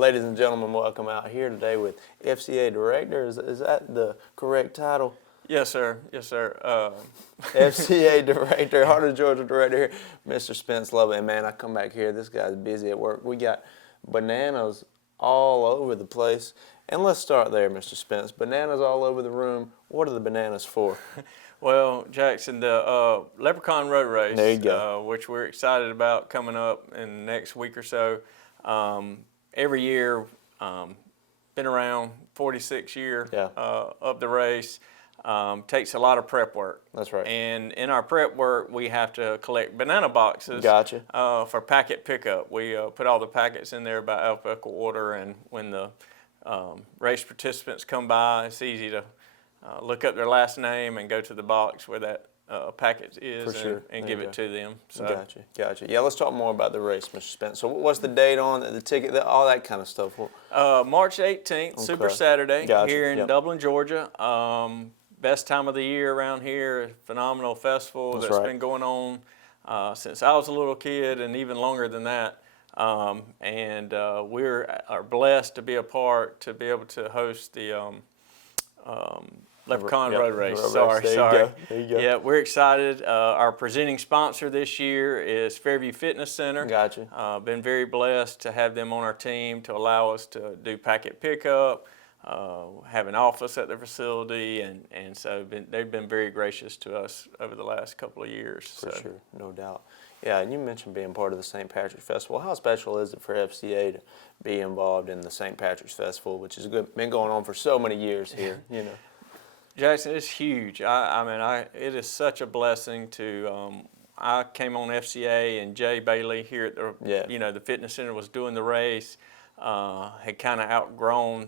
Ladies and gentlemen, welcome out here today with FCA Director. Is that the correct title? Yes, sir. Yes, sir. FCA Director, Heart of Georgia Director here, Mr. Spence Lovett. And man, I come back here, this guy's busy at work. We got bananas all over the place. And let's start there, Mr. Spence. Bananas all over the room. What are the bananas for? Well, Jackson, the Leprechaun Road Race, there you go. Which we're excited about coming up in the next week or so. Every year, been around 46 year of the race. Takes a lot of prep work. That's right. And in our prep work, we have to collect banana boxes. Gotcha. For packet pickup. We put all the packets in there by alphabetical order, and when the race participants come by, it's easy to look up their last name and go to the box where that packet is and give it to them. So. Gotcha. Yeah, let's talk more about the race, Mr. Spence. So what's the date on the ticket, all that kind of stuff? March 18th, Super Saturday, here in Dublin, Georgia. Best time of the year around here, phenomenal festival that's been going on since I was a little kid and even longer than that. We are blessed to be a part, to be able to host the Leprechaun Road Race. Sorry. There you go. Yeah, we're excited. Our presenting sponsor this year is Fairview Fitness Center. Gotcha. Been very blessed to have them on our team to allow us to do packet pickup, have an office at their facility, and so they've been very gracious to us over the last couple of years. For sure, no doubt. Yeah, and you mentioned being part of the St. Patrick's Festival. How special is it for FCA to be involved in the St. Patrick's Festival, which has been going on for so many years here, you know? Jackson, it's huge. It is such a blessing to. I came on FCA, and Jay Bailey here at the the fitness center was doing the race. Had kind of outgrown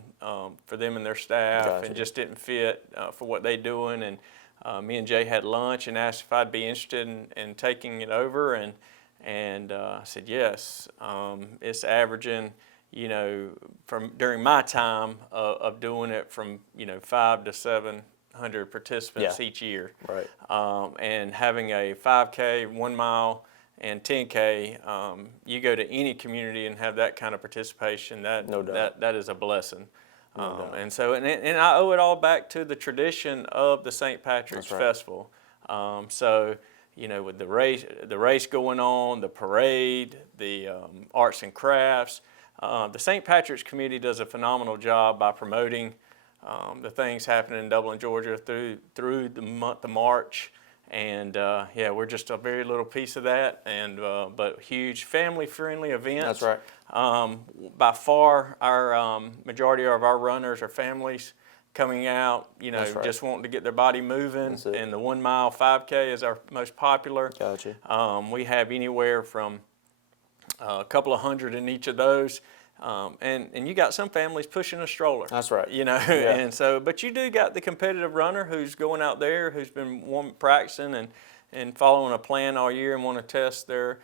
for them and their staff, and just didn't fit for what they're doing. And me and Jay had lunch and asked if I'd be interested in taking it over, and I said yes. It's averaging, from during my time of doing it, from 500 to 700 participants each year. Right. And having a 5K, 1 mile, and 10K, you go to any community and have that kind of participation. That is a blessing. And I owe it all back to the tradition of the St. Patrick's Festival. With the race going on, the parade, the arts and crafts, the St. Patrick's community does a phenomenal job by promoting the things happening in Dublin, Georgia through the month of March. And we're just a very little piece of that, and but huge family-friendly events. That's right. By far, our majority of our runners are families coming out, just wanting to get their body moving. And the 1 mile 5K is our most popular. Gotcha. We have anywhere from a couple of hundred in each of those. And you got some families pushing a stroller. That's right. And so, but you do got the competitive runner who's going out there, who's been practicing and following a plan all year and want to test their,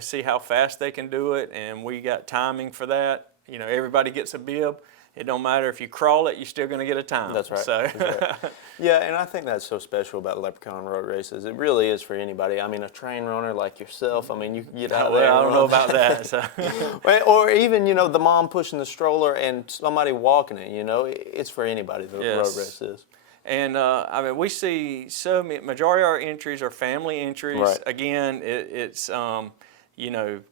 see how fast they can do it. And we got timing for that. Everybody gets a bib. It don't matter if you crawl it, you're still going to get a time. That's right. So. That's right. Yeah, and I think that's so special about Leprechaun Road Races. It really is for anybody. I mean, a train runner like yourself, you can get out there. I don't know about that. So. Or even, the mom pushing the stroller and somebody walking it, It's for anybody, the road race is. And, we see majority of our entries are family entries. Right. Again, it's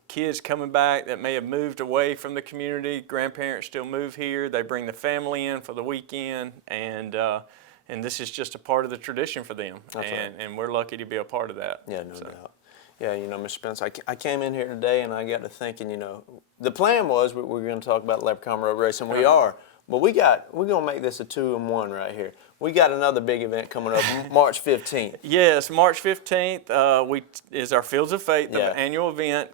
kids coming back that may have moved away from the community. Grandparents still move here. They bring the family in for the weekend, and this is just a part of the tradition for them. And we're lucky to be a part of that. Yeah, no doubt. Yeah, Mr. Spence, I came in here today and I got to thinking, the plan was we're going to talk about Leprechaun Road Race, and we are. But we're going to make this a 2-in-1 right here. We got another big event coming up, March 15th. Yes, March 15th is our Fields of Faith, the annual event.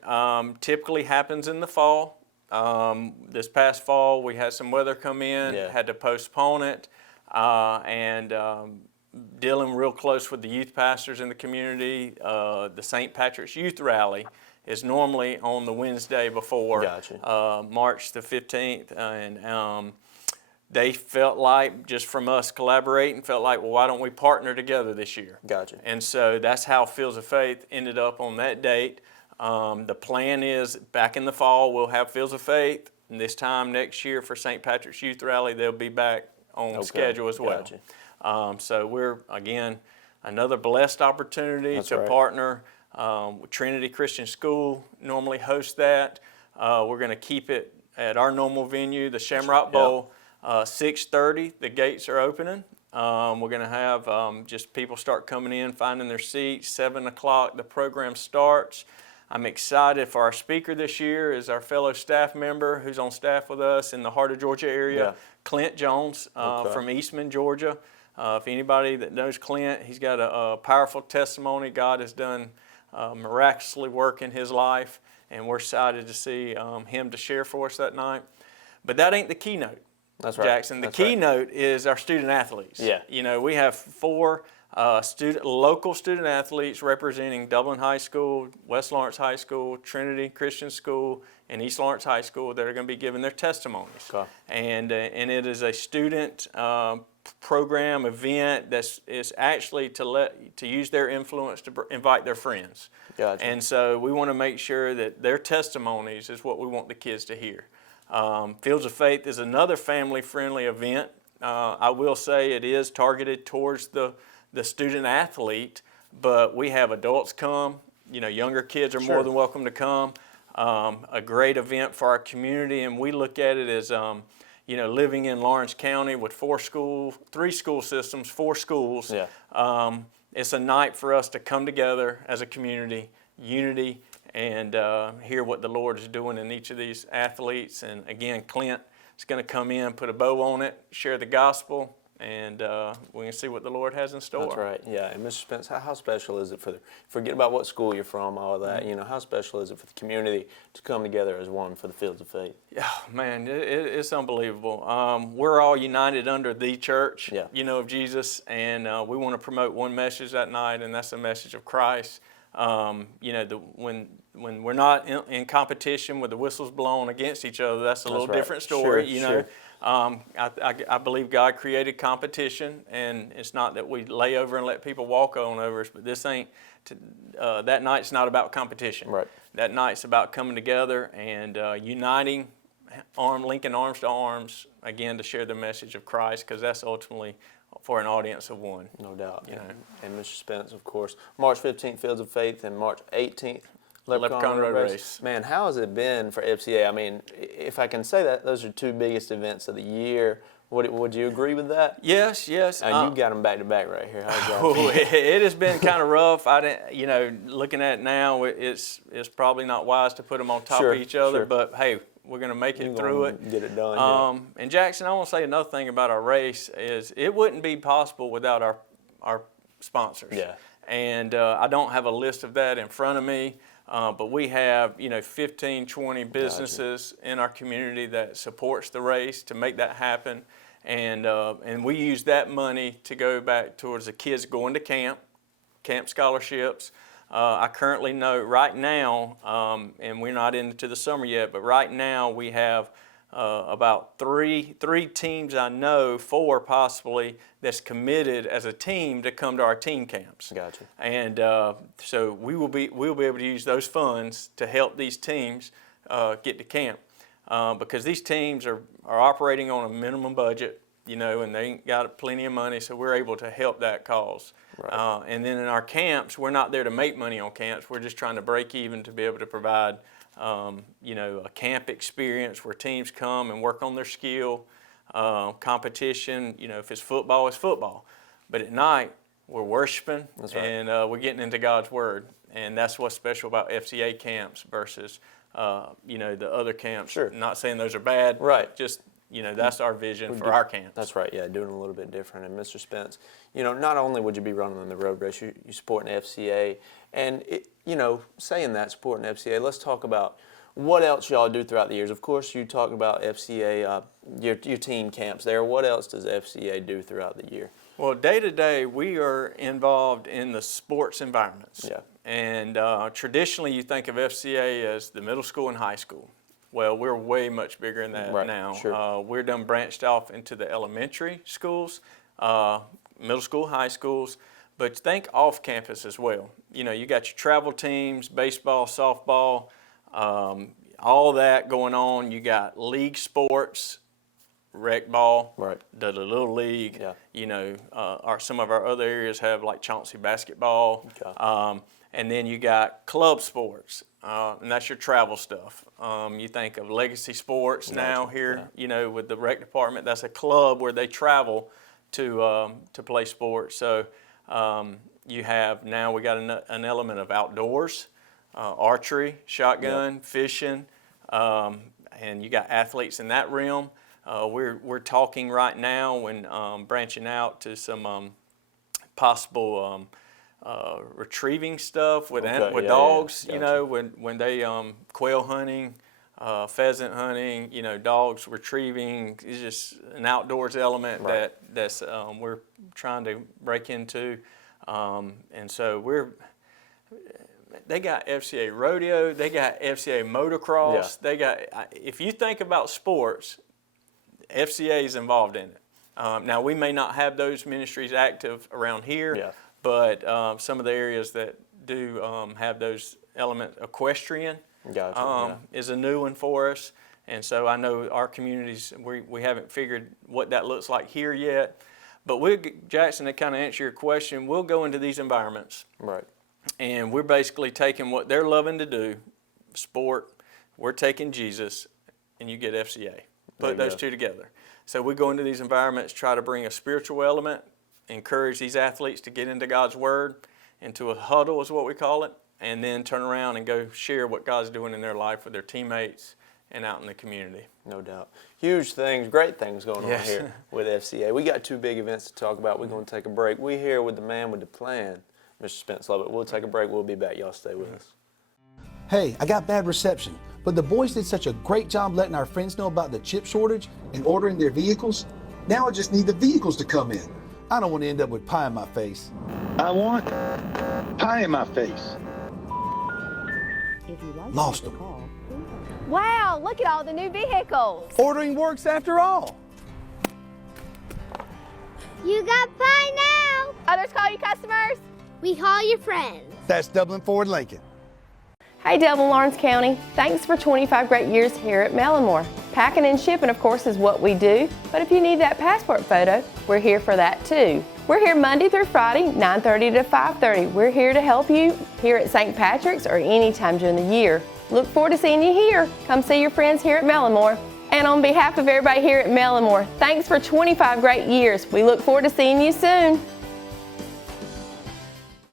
Typically happens in the fall. This past fall, we had some weather come in, had to postpone it, dealing real close with the youth pastors in the community. The St. Patrick's Youth Rally is normally on the Wednesday before March the 15th, and they felt like, just from us collaborating, felt like, well, why don't we partner together this year? Gotcha. And so that's how Fields of Faith ended up on that date. The plan is back in the fall we'll have Fields of Faith, this time next year for St. Patrick's Youth Rally, they'll be back on schedule as well. Gotcha. So we're, again, another blessed opportunity to partner with Trinity Christian School. Normally host that. We're going to keep it at our normal venue, the Shamrock Bowl. 6:30, the gates are opening. We're going to have just people start coming in, finding their seats. 7 o'clock, the program starts. I'm excited for our speaker this year is our fellow staff member who's on staff with us in the heart of Georgia area, Clint Jones from Eastman, Georgia. If anybody that knows Clint, he's got a powerful testimony. God has done miraculously work in his life, and we're excited to see him to share for us that night. But that ain't the keynote. That's right. Jackson. The keynote is our student athletes. Yeah. You know, we have 4 local student athletes representing Dublin High School, West Lawrence High School, Trinity Christian School, and East Lawrence High School that are going to be giving their testimonies. Okay. And it is a student program event that is actually to use their influence to invite their friends. Gotcha. And so we want to make sure that their testimonies is what we want the kids to hear. Fields of Faith is another family-friendly event. I will say it is targeted towards the student athlete, but we have adults come. You know, younger kids are more than welcome to come. A great event for our community, and we look at it as you know, living in Lawrence County with 3 school systems, 4 schools. Yeah. It's a night for us to come together as a community, unity, and hear what the Lord is doing in each of these athletes. And again, Clint is going to come in, put a bow on it, share the gospel, and we can see what the Lord has in store. That's right. Yeah. And Mr. Spence, how special is it forget about what school you're from, all that. You know, how special is it for the community to come together as one for the Fields of Faith? Yeah, man, it's unbelievable. We're all united under the church, you know, of Jesus, and we want to promote one message that night, and that's the message of Christ. You know, when we're not in competition with the whistles blown against each other, that's a little different story. You know, I believe God created competition, and it's not that we lay over and let people walk on over us, but this ain't. That night's not about competition. Right. That night's about coming together and uniting, linking arms to arms again to share the message of Christ, because that's ultimately for an audience of one. No doubt. You know. And Mr. Spence, of course, March 15th, Fields of Faith, and March 18th, Leprechaun Road Race. Man, how has it been for FCA? I mean, if I can say that, those are 2 biggest events of the year. Would you agree with that? Yes, yes. You got them back to back right here. It has been kind of rough. You know, looking at it now, it's probably not wise to put them on top of each other. But hey, we're going to make it through it. Get it done. And Jackson, I want to say another thing about our race is it wouldn't be possible without our sponsors. Yeah. And I don't have a list of that in front of me. But we have, you know, 15, 20 businesses in our community that supports the race to make that happen. And we use that money to go back towards the kids going to camp scholarships. I currently know right now, and we're not into the summer yet, but right now we have about three teams I know, 4 possibly, that's committed as a team to come to our team camps. Gotcha. And so we'll be able to use those funds to help these teams get to camp, because these teams are operating on a minimum budget, you know, and they ain't got plenty of money, so we're able to help that cause. Right. And then in our camps, we're not there to make money on camps. We're just trying to break even to be able to provide you know, a camp experience where teams come and work on their skill, competition. You know, if it's football, it's football. But at night, we're worshiping. That's right. And we're getting into God's Word. And that's what's special about FCA camps versus, you know, the other camps. Sure. Not saying those are bad. Right. Just, you know, that's our vision for our camps. That's right, yeah, doing a little bit different. And Mr. Spence, you know, not only would you be running in the road race, you supporting FCA. And, you know, saying that, supporting FCA, let's talk about what else y'all do throughout the years. Of course, you talk about FCA, your team camps there. What else does FCA do throughout the year? Well, day to day, we are involved in the sports environments. Yeah. And traditionally, you think of FCA as the middle school and high school. Well, we're way much bigger than that now. Sure. We're done branched off into the elementary schools, middle school, high schools, but think off campus as well. You know, you got your travel teams, baseball, softball, all that going on. You got league sports, rec ball, Right. the little league. Yeah. You know, some of our other areas have like Chauncey basketball. Okay. And then you got club sports, and that's your travel stuff. You think of Legacy Sports now here, Yeah. you know, with the rec department. That's a club where they travel to play sports. So you have now we got an element of outdoors, archery, shotgun, fishing, and you got athletes in that realm. We're talking right now and branching out to some possible retrieving stuff with dogs. Gotcha. You know, when they quail hunting, pheasant hunting. You know, dogs retrieving is just an outdoors element that's we're trying to break into, and so they got FCA rodeo, they got FCA motocross, they got. If you think about sports, FCA is involved in it. Now we may not have those ministries active around here, but some of the areas that do have those elements, equestrian is a new one for us. And so I know our communities, we haven't figured what that looks like here yet. But Jackson, to kind of answer your question, we'll go into these environments. Right. And we're basically taking what they're loving to do, sport, we're taking Jesus, and you get FCA. Put those two together. So we go into these environments, try to bring a spiritual element, encourage these athletes to get into God's Word, into a huddle is what we call it, and then turn around and go share what God's doing in their life with their teammates and out in the community. No doubt. Huge things, great things going on here with FCA. We got two big events to talk about. We're going to take a break. We're here with the man with the plan, Mr. Spence Lovett. We'll take a break. We'll be back. Y'all stay with us. Hey, I got bad reception, but the boys did such a great job letting our friends know about the chip shortage and ordering their vehicles. Now I just need the vehicles to come in. I don't want to end up with pie in my face. I want pie in my face. Lost them. Wow, look at all the new vehicles. Ordering works after all. You got pie now. Others call you customers? We call you friends. That's Dublin Ford Lincoln. Hey Dublin, Lawrence County. Thanks for 25 great years here at Mellimore. Packing and shipping, of course, is what we do, but if you need that passport photo, we're here for that too. We're here Monday through Friday, 9:30 to 5:30. We're here to help you here at St. Patrick's or any time during the year. Look forward to seeing you here. Come see your friends here at Mellimore. And on behalf of everybody here at Mellimore, thanks for 25 great years. We look forward to seeing you soon.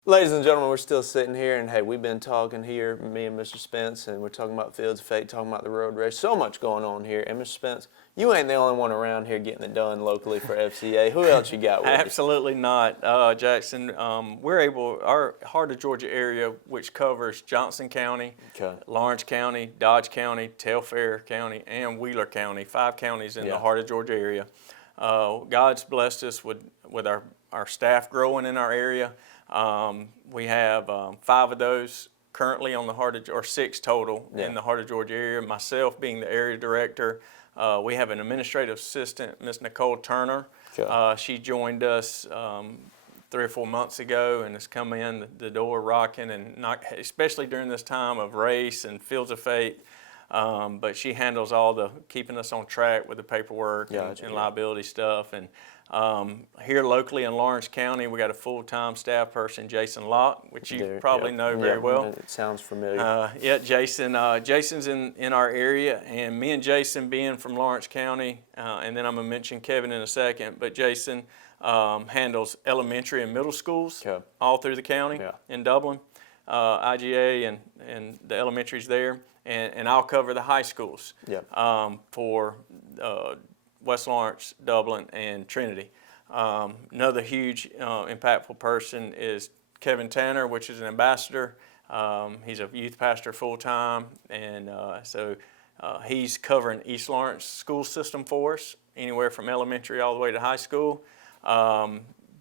Ladies and gentlemen, we're still sitting here, and hey, we've been talking here, me and Mr. Spence, and we're talking about Fields of Fate, talking about the road race. So much going on here. And Mr. Spence, you ain't the only one around here getting it done locally for FCA. Who else you got with you? Absolutely not, Jackson. Our Heart of Georgia area, which covers Johnson County, Lawrence County, Dodge County, Telfair County, and Wheeler County, 5 counties in the Heart of Georgia area. God's blessed us with our staff growing in our area. We have 5 of those currently on the or 6 total in the Heart of Georgia area. Myself being the area director. We have an administrative assistant, Miss Nicole Turner. She joined us 3 or 4 months ago and has come in the door rocking, and especially during this time of race and Fields of Fate. But she handles all the keeping us on track with the paperwork and liability stuff. And here locally in Lawrence County, we got a full-time staff person, Jason Locke, which you probably know very well. It sounds familiar. Jason. Jason's in our area, and me and Jason being from Lawrence County, and then I'm going to mention Kevin in a second, but Jason handles elementary and middle schools all through the county in Dublin, IGA and the elementaries there, and I'll cover the high schools for West Lawrence, Dublin, and Trinity. Another huge impactful person is Kevin Tanner, which is an ambassador. He's a youth pastor full-time, and so he's covering East Lawrence school system for us, anywhere from elementary all the way to high school.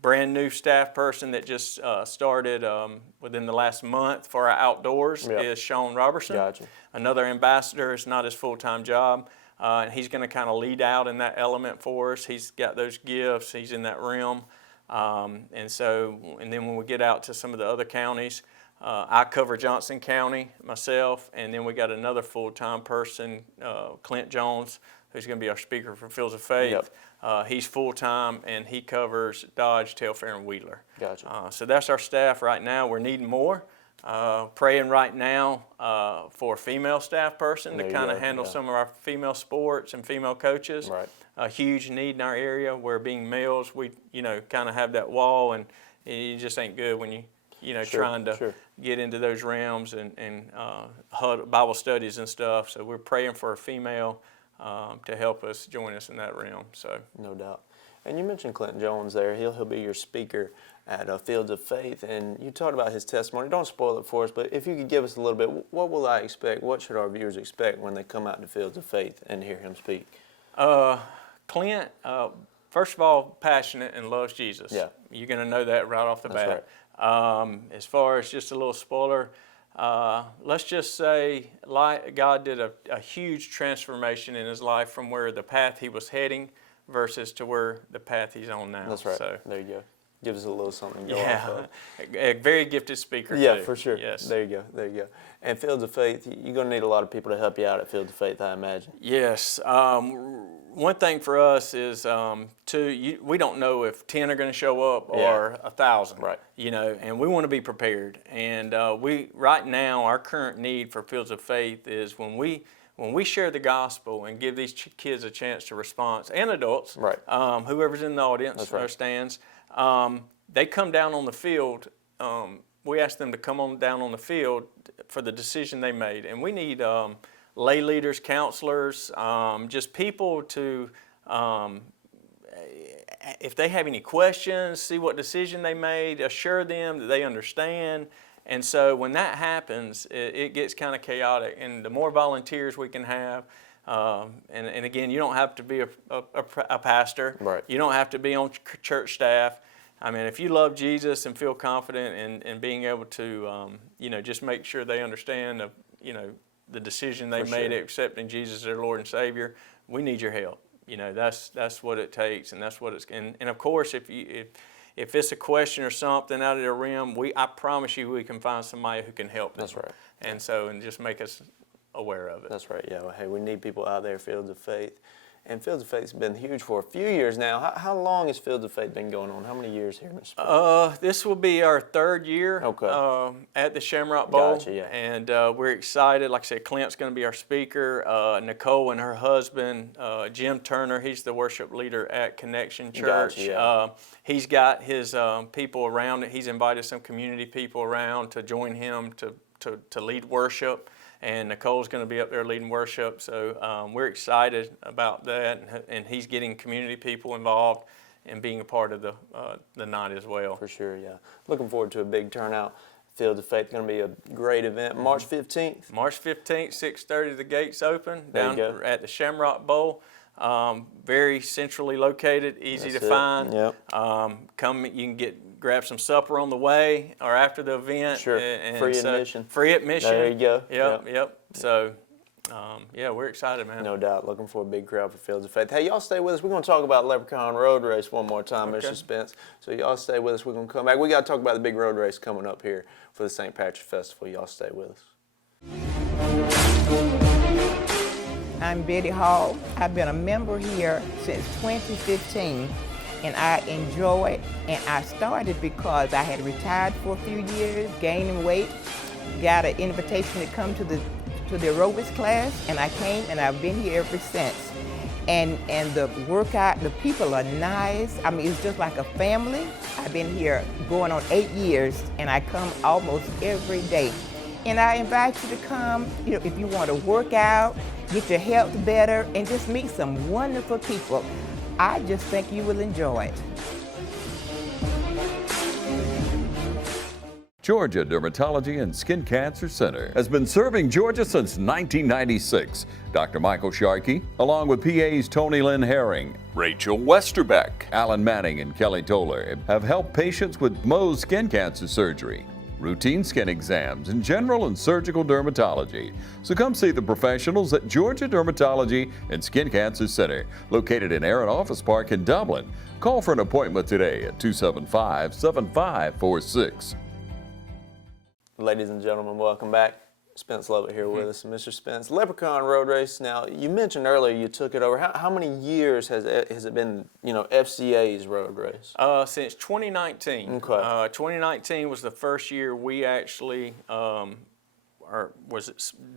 Brand new staff person that just started within the last month for our outdoors is Sean Robertson. Another ambassador. It's not his full-time job. And he's going to kind of lead out in that element for us. He's got those gifts. He's in that realm. And then when we get out to some of the other counties, I cover Johnson County myself, and then we got another full-time person, Clint Jones, who's going to be our speaker for Fields of Faith. Yep. He's full-time, and he covers Dodge, Telfair, and Wheeler. Gotcha. So that's our staff right now. We're needing more. Praying right now for a female staff person to kind of handle some of our female sports and female coaches. Right. A huge need in our area where being males, we, kind of have that wall, and it just ain't good when you trying to get into those realms and Bible studies and stuff. So we're praying for a female to help us, join us in that realm. So no doubt. And you mentioned Clint Jones there. He'll be your speaker at Fields of Faith, and you talked about his testimony. Don't spoil it for us, but if you could give us a little bit, what will I expect? What should our viewers expect when they come out to Fields of Faith and hear him speak? Clint, first of all, passionate and loves Jesus. Yeah. You're going to know that right off the bat. Right. As far as just a little spoiler, let's just say God did a huge transformation in his life from where the path he was heading versus to where the path he's on now. That's right. So, there you go. Give us a little something to go off of. A very gifted speaker, Yeah, too. for sure. Yes. There you go. There you go. And Fields of Faith, you're going to need a lot of people to help you out at Fields of Faith, I imagine. Yes. One thing for us is we don't know if 10 are going to show up or 1,000. Right. And we want to be prepared. And right now, our current need for Fields of Faith is when we share the gospel and give these kids a chance to respond, and adults, Right. Whoever's in the audience That's right. or stands, they come down on the field. We ask them to come on down on the field for the decision they made. And we need lay leaders, counselors, just people to, if they have any questions, see what decision they made, assure them that they understand. And so when that happens, it gets kind of chaotic. And the more volunteers we can have, and again, you don't have to be a pastor. Right. You don't have to be on church staff. I mean, if you love Jesus and feel confident in being able to, just make sure they understand, the decision they made accepting Jesus as their Lord and Savior, we need your help. That's what it takes, and that's what it's. And of course, if it's a question or something out of their realm, I promise you we can find somebody who can help them. That's right. And just make us aware of it. That's right. Yeah. Well, hey, we need people out there, Fields of Faith. And Fields of Faith's been huge for a few years now. How long has Fields of Faith been going on? How many years here, Mr. Spence? This will be our third year at the Shamrock Bowl. Gotcha, yeah. And we're excited. Like I said, Clint's going to be our speaker. Nicole and her husband, Jim Turner, he's the worship leader at Connection Church. Gotcha, yeah. He's got his people around it. He's invited some community people around to join him to lead worship. And Nicole's going to be up there leading worship, so we're excited about that. And he's getting community people involved and being a part of the night as well. For sure, yeah. Looking forward to a big turnout. Fields of Faith going to be a great event. March 15th. March 15th, 6:30, the gates open There you down go. at the Shamrock Bowl. Very centrally located, easy That's to it. find. Yep. Come, you can grab some supper on the way or after the event. Sure. Free admission. Free admission. There you go. Yep. So, we're excited, man. No doubt. Looking for a big crowd for Fields of Faith. Hey, y'all stay with us. We're going to talk about Leprechaun Road Race one more time, Okay. Mr. Spence. So y'all stay with us. We're going to come back. We got to talk about the big road race coming up here for the St. Patrick's Festival. Y'all stay with us. I'm Betty Hall. I've been a member here since 2015, and I enjoy it. And I started because I had retired for a few years, gaining weight, got an invitation to come to the aerobics class, and I came, and I've been here ever since. And the workout, the people are nice. I mean, it's just like a family. I've been here going on 8 years, and I come almost every day. And I invite you to come, if you want to work out, get your health better, and just meet some wonderful people. I just think you will enjoy it. Georgia Dermatology and Skin Cancer Center has been serving Georgia since 1996. Dr. Michael Sharkey, along with PAs Tony Lynn Herring, Rachel Westerbeck, Alan Manning, and Kelly Toller, have helped patients with Mohs skin cancer surgery, routine skin exams, and general and surgical dermatology. So come see the professionals at Georgia Dermatology and Skin Cancer Center, located in Aaron Office Park in Dublin. Call for an appointment today at 275-7546. Ladies and gentlemen, welcome back. Spence Lovett here with us, Mr. Spence. Leprechaun Road Race. Now, you mentioned earlier you took it over. How many years has it been, FCA's road race? Since 2019. Okay. 2019 was the first year we actually was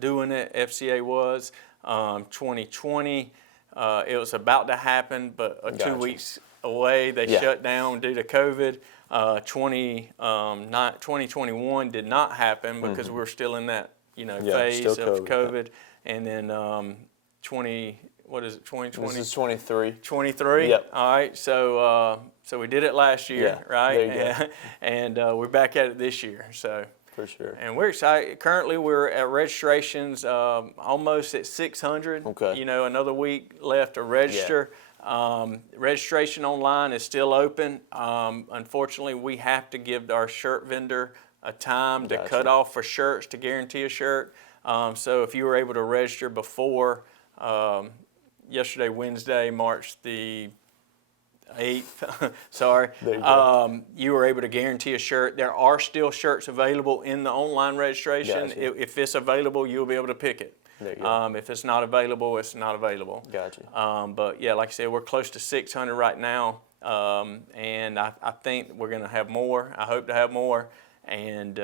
doing it. FCA was. 2020, it was about to happen, but Gotcha. 2 weeks away, they shut down due to COVID. 2021 did not happen because we were still in that phase of COVID. And then 2020? This is 23. 23. Yep. All right. So we did it last year, right? There you go. And we're back at it this year. So. For sure. And we're excited. Currently, we're at registrations almost at 600. Okay. Another week left to register. Registration online is still open. Unfortunately, we have to give our shirt vendor a time to cut off for shirts to guarantee a shirt. So if you were able to register before yesterday, Wednesday, March the 8th, sorry, you were able to guarantee a shirt. There are still shirts available in the online registration. Gotcha. If it's available, you'll be able to pick it. There you go. If it's not available, it's not available. Gotcha. But yeah, like I said, we're close to 600 right now, and I think we're going to have more. I hope to have more. And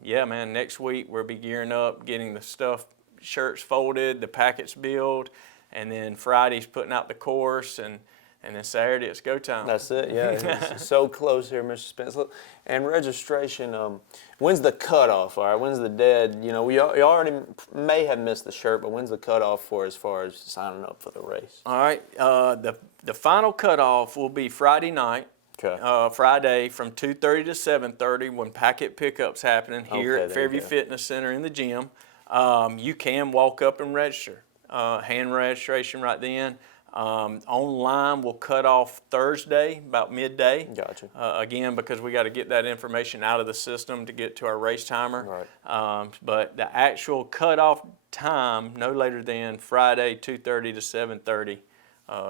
yeah, man, next week we'll be gearing up, getting the shirts folded, the packets built, and then Friday's putting out the course, and then Saturday it's go time. That's it, yeah. It's so close here, Mr. Spence. Look, and registration, when's the cutoff, all right? When's the dead? We already may have missed the shirt, but when's the cutoff for as far as signing up for the race? All right, the final cutoff will be Friday night. Okay. Friday from 2:30 to 7:30 when packet pickup's happening here at Fairview go. Fitness Center in the gym. You can walk up and register. Hand registration right then. Online will cut off Thursday about midday. Gotcha. Again, because we got to get that information out of the system to get to our race timer. Right. But the actual cutoff time, no later than Friday 2:30 to 7:30.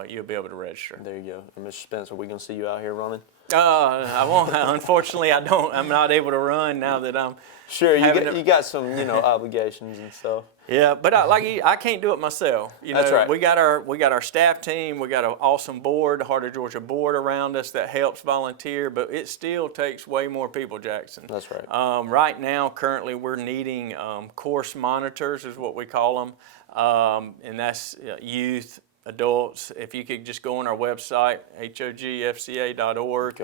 You'll be able to register. There you go. And Mr. Spence, are we going to see you out here running? I won't. Unfortunately, I don't. I'm not able to run now that I'm. Sure, you got some obligations and stuff. Yeah, but I can't do it myself. That's right. We got our staff team. We got an awesome board, the Heart of Georgia board around us that helps volunteer. But it still takes way more people, Jackson. That's right. Right now, currently, we're needing course monitors, is what we call them, and that's youth. Adults, if you could just go on our website, hogfca.org,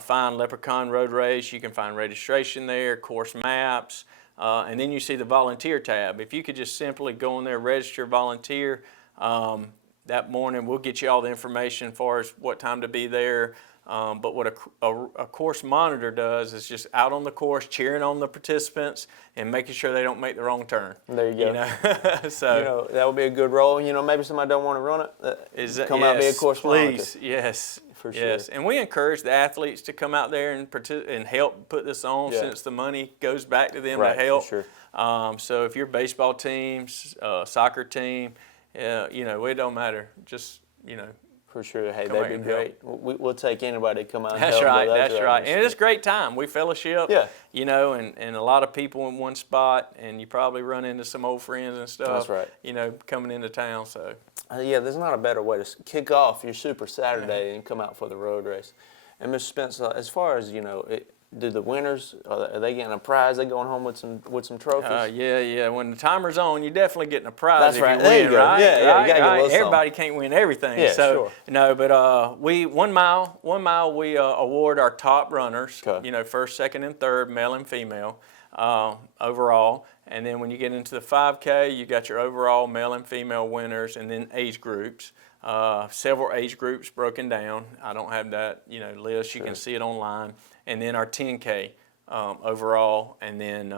find Leprechaun Road Race, you can find registration there, course maps, and then you see the volunteer tab. If you could just simply go in there, register, volunteer, that morning we'll get you all the information as far as what time to be there. But what a course monitor does is just out on the course, cheering on the participants and making sure they don't make the wrong turn. There you go. So that would be a good role. Maybe somebody don't want to run it. Come out and be a course monitor. Please, yes. For sure. Yes, and we encourage the athletes to come out there and help put this on since the money goes back to them to help. For sure. So if you're baseball teams, soccer team, it don't matter. Just, For sure. Hey, come that'd be and great. We'll take anybody to come out and That's help. right, that's right. And it's a great time. We fellowship, and a lot of people in one spot, and you probably run into some old friends and stuff. That's right. Coming into town, so. There's not a better way to kick off your Super Saturday and come out for the road race. And Mr. Spence, as far as, do the winners, are they getting a prize? They going home with some trophies? Yeah. When the timer's on, you're definitely getting a prize. That's if right. You There win, you go. right? Yeah, you gotta get a little Everybody something. can't win everything. Yeah, so, sure. but we 1 mile we award our top runners. Okay. First, second, and third, male and female, overall. And then when you get into the 5K, you got your overall male and female winners, and then age groups. Several age groups broken down. I don't have that list. You can see it online. And then our 10K. Overall, and then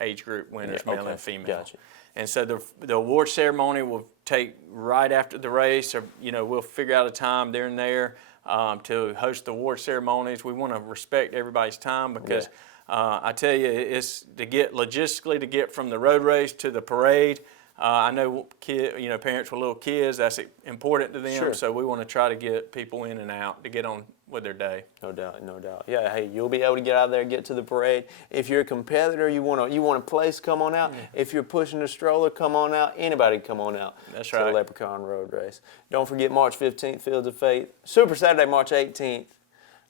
age group winners, male and female. Gotcha. And so the award ceremony will take right after the race, or we'll figure out a time there and there to host the award ceremonies. We want to respect everybody's time because I tell you, it's logistically to get from the road race to the parade. I know parents with little kids, that's important to them. Sure. So we want to try to get people in and out to get on with their day. No doubt, no doubt. Yeah, hey, you'll be able to get out there, get to the parade. If you're a competitor, you want a place, come on out. If you're pushing a stroller, come on out. Anybody come on out. That's to right. the Leprechaun Road Race. Don't forget March 15th, Fields of Faith. Super Saturday, March 18th,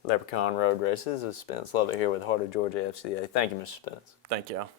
Leprechaun Road Race. This is Spence Lovett here with Heart of Georgia FCA. Thank you, Mr. Spence. Thank y'all.